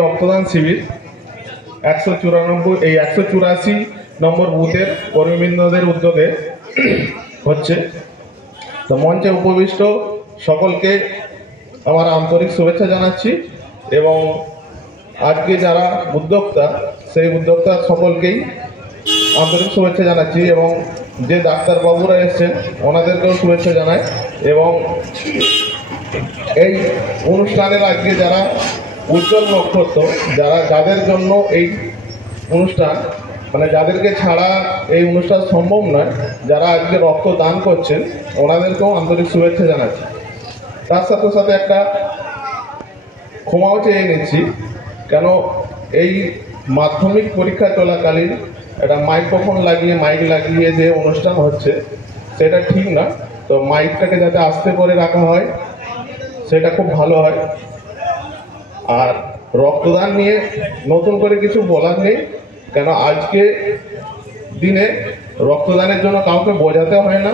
রক্তদান শিবির 184 নম্বর বুথের কর্মীবৃন্দদের উদ্যোগে হচ্ছে। তো মঞ্চে উপবিষ্ট সকলকে আমার আন্তরিক শুভেচ্ছা জানাচ্ছি এবং আজকে যারা উদ্যোক্তা সেই উদ্যোক্তা সকলকেই আন্তরিক শুভেচ্ছা জানাচ্ছি এবং যে ডাক্তারবাবুরা এসেছেন ওনাদেরকেও শুভেচ্ছা জানাই। এবং এই অনুষ্ঠানের আজকে যারা উজ্জ্বল নক্ষত্র, যাদের জন্য এই অনুষ্ঠান, মানে যাদেরকে ছাড়া এই অনুষ্ঠান সম্ভব নয়, যারা আজকে রক্ত দান করছেন ওনাদেরকেও আন্তরিক শুভেচ্ছা জানাচ্ছি। তার সাথে সাথে একটা ক্ষমাও চেয়ে নিচ্ছি, কেন এই মাধ্যমিক পরীক্ষা চলাকালীন একটা মাইক লাগিয়ে যে অনুষ্ঠান হচ্ছে সেটা ঠিক না। তো মাইকটাকে যাতে আস্তে করে রাখা হয় সেটা খুব ভালো হয়। আর রক্তদান নিয়ে নতুন করে কিছু বলার নেই, কেন আজকে দিনে রক্তদানের জন্য কাউকে বোঝাতে হয় না।